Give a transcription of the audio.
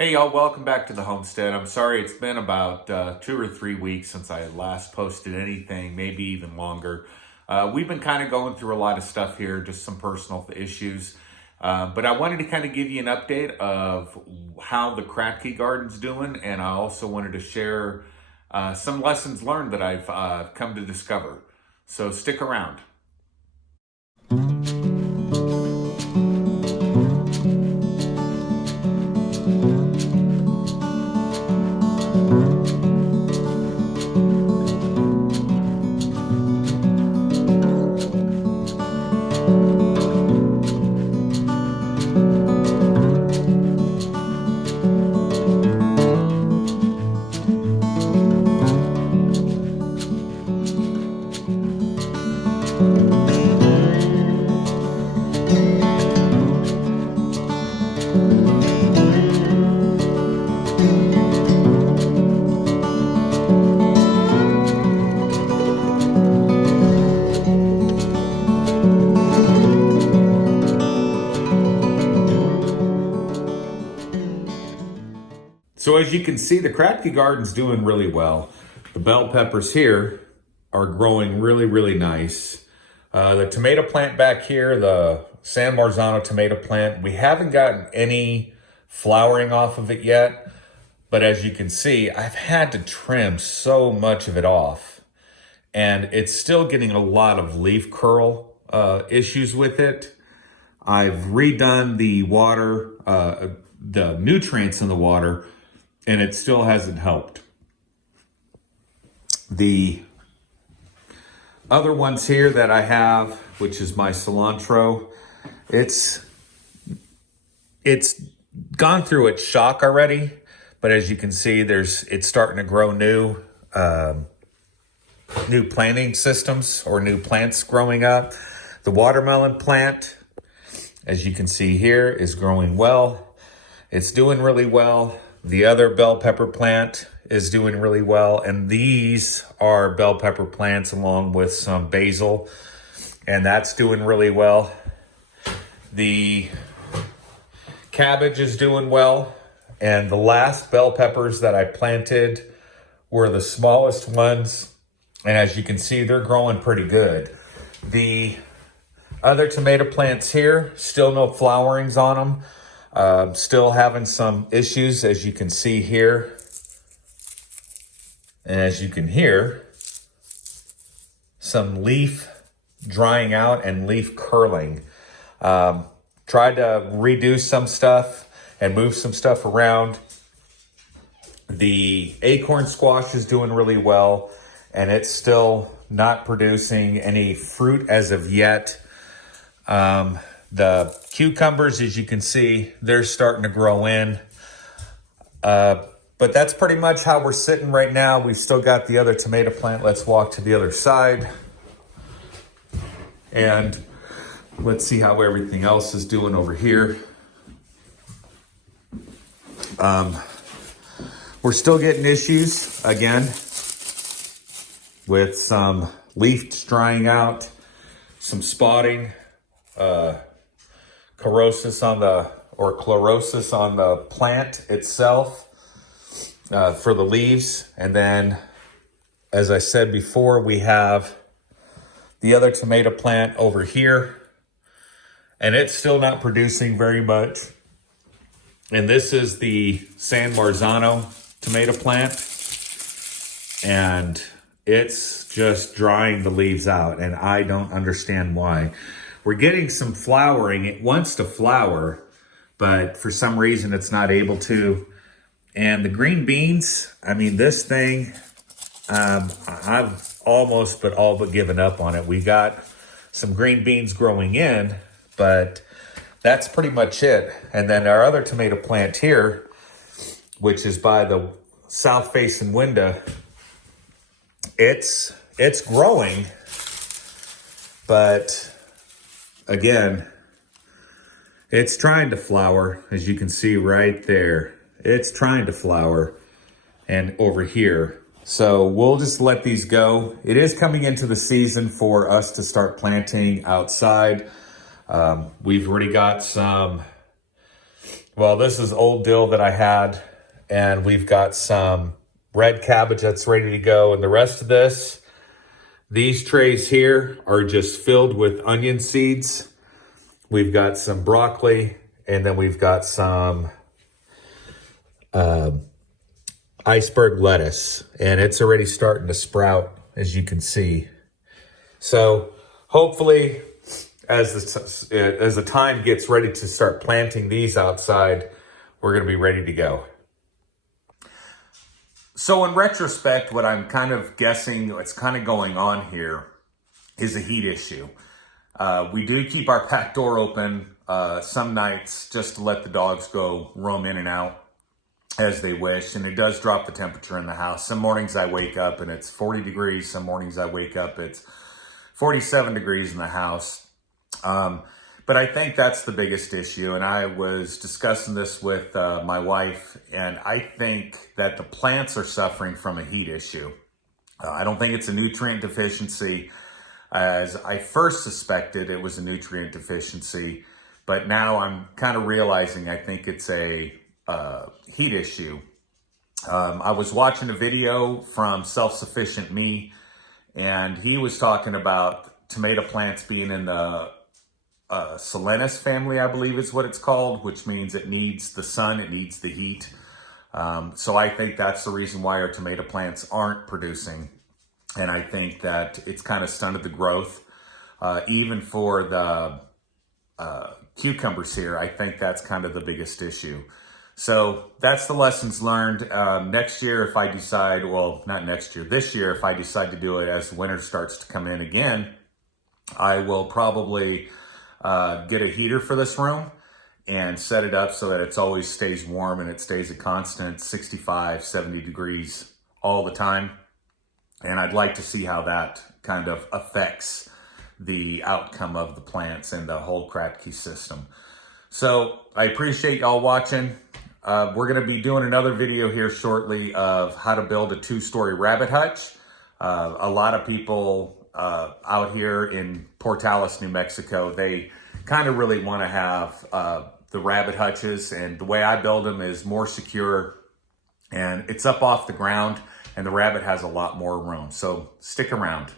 Hey y'all, welcome back to the homestead. I'm sorry it's been about 2 or 3 weeks since I last posted anything, maybe even longer. We've been kind of going through a lot of stuff here, just some personal issues. But I wanted to kind of give you an update of how the Kratky garden's doing, and I also wanted to share some lessons learned that I've come to discover. So stick around. So as you can see, the Kratky garden's doing really well. The bell peppers here are growing really, really nice. The tomato plant back here, the San Marzano tomato plant, we haven't gotten any flowering off of it yet. But as you can see, I've had to trim so much of it off. And it's still getting a lot of leaf curl issues with it. I've redone the water, the nutrients in the water, and it still hasn't helped. The other ones here that I have, which is my cilantro, it's gone through its shock already, but as you can see, it's starting to grow new planting systems or new plants growing up. The watermelon plant, as you can see here, is growing well. It's doing really well. The other bell pepper plant is doing really well. And these are bell pepper plants along with some basil. And that's doing really well. The cabbage is doing well. And the last bell peppers that I planted were the smallest ones. And as you can see, they're growing pretty good. The other tomato plants here, still no flowerings on them. Still having some issues, as you can see here. And as you can hear, some leaf drying out and leaf curling. Tried to redo some stuff and move some stuff around. The acorn squash is doing really well, and it's still not producing any fruit as of yet. The cucumbers, as you can see, they're starting to grow in. But that's pretty much how we're sitting right now. We've still got the other tomato plant. Let's walk to the other side. And let's see how everything else is doing over here. We're still getting issues, again, with some leaves drying out, some spotting, chlorosis on the plant itself for the leaves. And then, as I said before, we have the other tomato plant over here, and it's still not producing very much. And this is the San Marzano tomato plant, and it's just drying the leaves out, and I don't understand why. We're getting some flowering. It wants to flower, but for some reason it's not able to. And the green beans, I mean, this thing, I've almost all but given up on it. We got some green beans growing in, but that's pretty much it. And then our other tomato plant here, which is by the south facing window, it's growing, but again, it's trying to flower, as you can see right there. It's trying to flower, and over here. So we'll just let these go. It is coming into the season for us to start planting outside. We've already got some Well, this is old dill that I had, and we've got some red cabbage that's ready to go. And the rest of this, these trays here are just filled with onion seeds. We've got some broccoli, and then we've got some iceberg lettuce, and it's already starting to sprout, as you can see. So hopefully, as the time gets ready to start planting these outside, we're going to be ready to go. So in retrospect, what I'm kind of guessing what's kind of going on here is a heat issue. We do keep our back door open some nights just to let the dogs go roam in and out as they wish, and it does drop the temperature in the house. Some mornings I wake up and it's 40 degrees. Some mornings I wake up it's 47 degrees in the house. But I think that's the biggest issue, and I was discussing this with my wife, and I think that the plants are suffering from a heat issue. I don't think it's a nutrient deficiency, as I first suspected it was a nutrient deficiency, but now I'm kind of realizing I think it's a heat issue. I was watching a video from Self-Sufficient Me, and he was talking about tomato plants being in the Solanus family, I believe is what it's called, which means it needs the sun, it needs the heat. So I think that's the reason why our tomato plants aren't producing. And I think that it's kind of stunted the growth. Even for the cucumbers here, I think that's kind of the biggest issue. So that's the lessons learned. Next year, if I decide, well, not next year, this year, if I decide to do it as winter starts to come in again, I will probably get a heater for this room and set it up so that it always stays warm and it stays a constant 65, 70 degrees all the time. And I'd like to see how that kind of affects the outcome of the plants and the whole Kratky system. So I appreciate y'all watching. We're going to be doing another video here shortly of how to build a 2-story rabbit hutch. A lot of people out here in Portales, New Mexico, they kind of really want to have the rabbit hutches, and the way I build them is more secure, and it's up off the ground, and the rabbit has a lot more room. So stick around.